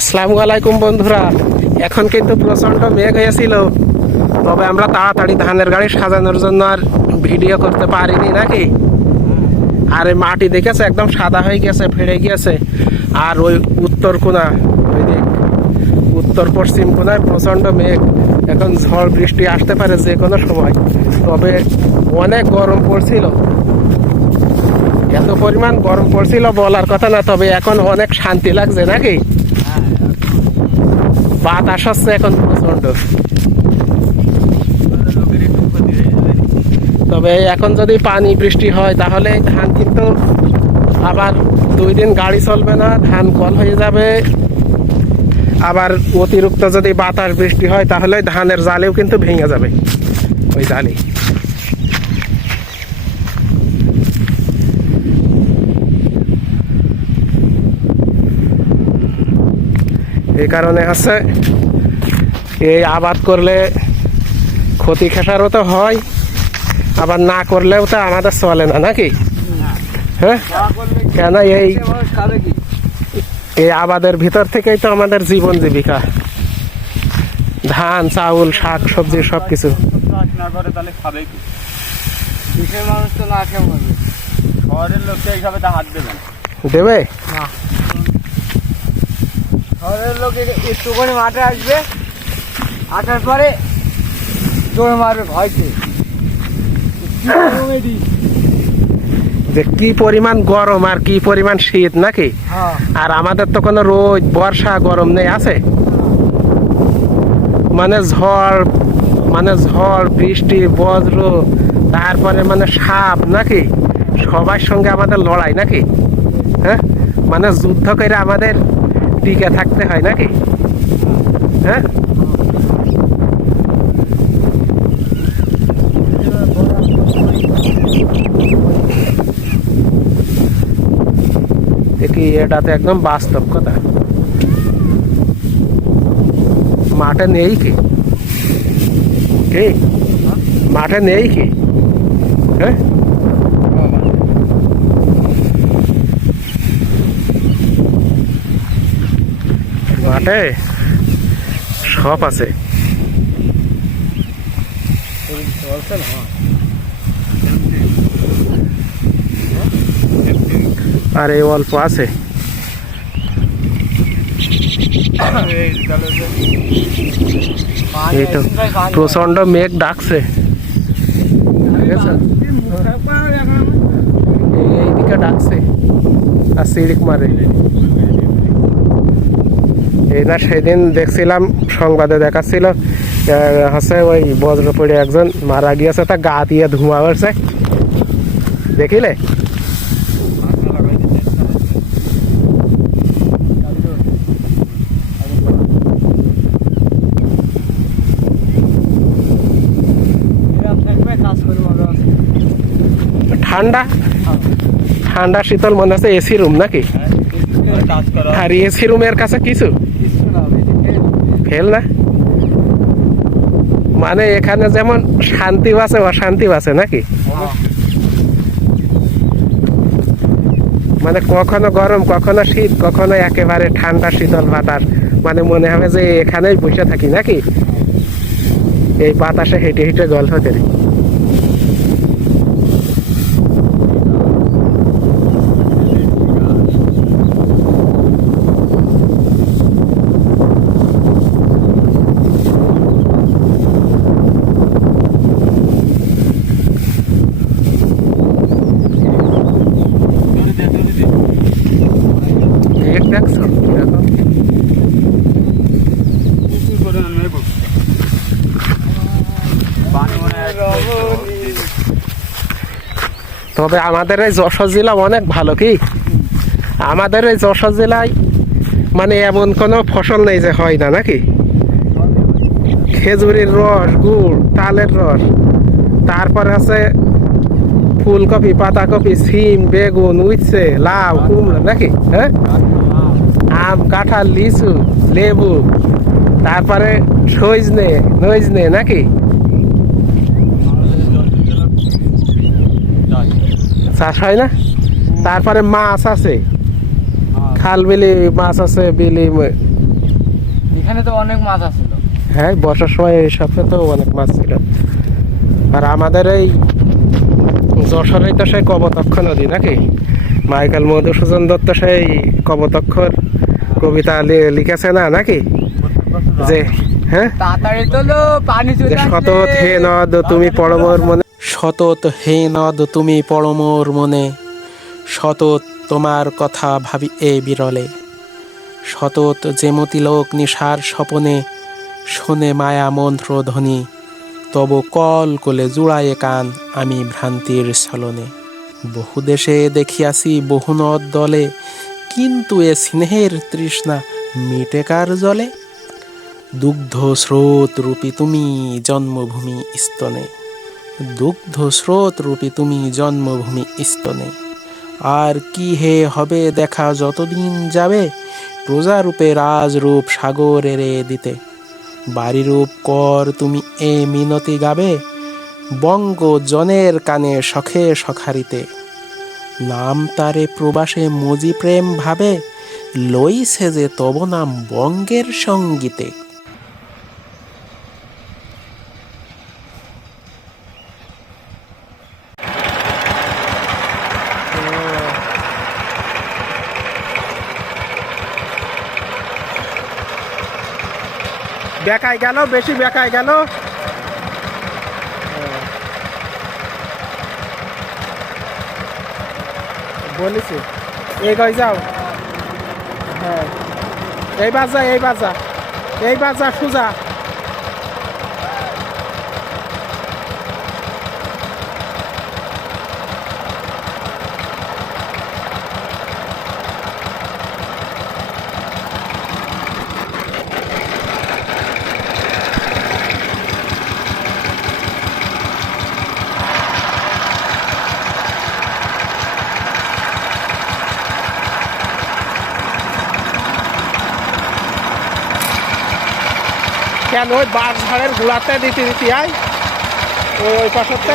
আসসালামু আলাইকুম বন্ধুরা। এখন কিন্তু প্রচণ্ড মেঘ হয়েছিল। তবে আমরা তাড়াতাড়ি ধানের গাড়ি সাজানোর জন্য আর ভিডিও করতে পারিনি নাকি? আর এই মাটি দেখেছে? একদম সাদা হয়ে গেছে, ফেড়ে গিয়েছে। আর ওই উত্তর কোনা ওই দিক, উত্তর পশ্চিম কোনায় প্রচণ্ড মেঘ। এখন ঝড় বৃষ্টি আসতে পারে যে কোনো সময়। তবে অনেক গরম পড়ছিল। এত পরিমাণ গরম পড়ছিল বলার কথা না, তবে এখন অনেক শান্তি লাগছে নাকি? বাতাস হচ্ছে এখন প্রচণ্ড তবে এখন যদি পানি বৃষ্টি হয়, তাহলে ধান কিন্তু আবার দুই দিন গাড়ি চলবে না, ধান কল হয়ে যাবে। আবার অতিরিক্ত যদি বাতাস বৃষ্টি হয়, তাহলে ধানের জালেও কিন্তু ভেঙে যাবে। ওই জালি। এই কারণে হচ্ছে এই আবাদ করলে ক্ষতি খেসারও তো হয় আবার না করলেও তো আমাদের চলে না নাকি? হ্যাঁ? কেন এই এই আবাদের ভিতর থেকেই তো আমাদের জীবন জীবিকা। ধান চাউল শাক সবজি সব কিছু দেবে? না। শহরের লোক একটু করে মাঠে আসবে। আসার পরে দৌড় মারবে ভয়তে। যে কি পরিমাণ গরম আর কি পরিমাণ শীত নাকি? হ্যাঁ। আর আমাদের তো কোনো রোদ বর্ষা গরম নেই আছে? মানে ঝড় মানে ঝড় বৃষ্টি বজ্র তারপরে মানে সাপ নাকি? সবার সঙ্গে আমাদের লড়াই নাকি? হ্যাঁ? মানে যুদ্ধ করে আমাদের টিকে থাকতে হয় নাকি? হ্যাঁ? দেখি এটা তো একদম বাস্তব কথা। মাঠে নেই কি? কি? মাঠে নেই কি? হ্যাঁ? মাঠে সব আছে। আর অল্প আছে। প্রচণ্ড মেঘ ডাকছে। এই এইদিকে ডাকছে। আর সিঁড়িক মারে। এই না সেদিন দেখছিলাম সংবাদে দেখাচ্ছিল হচ্ছে ওই বজ্র পড়ে একজন মারা গিয়েছে তা গা দিয়ে ধোঁয়া উঠছে দেখিলে? ঠান্ডা? ঠান্ডা শীতল মনে হচ্ছে এসি রুম নাকি? আর এসি রুমের কাছে কিছু? ফেল না। মানে এখানে যেমন শান্তি আছে অশান্তি আছে নাকি? মানে কখনো গরম, কখনো শীত, কখনো একেবারে ঠান্ডা শীতল বাতাস। মানে মনে হবে যে এখানেই বসে থাকি নাকি? এই বাতাসে হেঁটে হেঁটে গল্প করি মেঘ দেখছ দেখো তবে আমাদের এই যশোর জেলা অনেক ভালো কি? আমাদের এই যশোর জেলায় মানে এমন কোনো ফসল নেই যে হয় না, নাকি? খেজুরির রস, গুড়, তালের রস, তারপরে আছে ফুলকপি, পাতাকপি, সিম, বেগুন, উচ্ছে, লাউ, কুমড়ো, নাকি? হ্যাঁ? আম, কাঁঠাল, লিচু, লেবু, তারপরে সজনে, নজনে, নাকি? চাষ হয় না? তারপরে মাছ আছে। খাল বিলি মাছ আছে বিলি এখানে তো অনেক মাছ আছিল হ্যাঁ বর্ষার সময় এই সপ্তাহে তো অনেক মাছ ছিল। আর আমাদের এই যশোরেই তো সেই কবতক্ষ নদী নাকি? মাইকেল মধুসূদন দত্ত সেই কবতক্ষর কবিতা লিখেছে না নাকি? যে হ্যাঁ? তাড়াতাড়ি তো লো পানি চলে যে আসছে। হে নদ তুমি পরমর মনে সতত হে নদ, তুমি পরমর মনে। সতত তোমার কথা ভাবি এ বিরলে। সতত যেমতি লোক নিশার স্বপনে, শোনে মায়া মন্ত্র ধ্বনি। তব কল কোলে জুড়ায়ে কান আমি ভ্রান্তির ছলনে। বহু দেশে দেখিয়াছি বহু নদ দলে, কিন্তু এ স্নেহের তৃষ্ণা মিটে কার জলে? দুগ্ধ স্রোত রূপী তুমি জন্মভূমি স্তনে। দুগ্ধ স্রোত রূপী তুমি জন্মভূমি স্তনে আর কি হে হবে দেখা যতদিন যাবে, প্রজারূপে রাজরূপ সাগরের দিতে। বাড়িরূপ কর তুমি এ মিনতি গাবে, বঙ্গ জনের কানে সখে সখারিতে। নাম তারে প্রবাসে মজি প্রেম ভাবে, লইছে যে তব নাম বঙ্গের সঙ্গীতে। বেকায় গেল, বেশি বেকায় গেল। বলেছি। এই কই যাও। হ্যাঁ। এই বাজা এই বাজা। এই বাজা, সুজা। কেন ওই বাস ঝাড়ের গুলাতে দিতে দিতে আয়। ওই পাশতে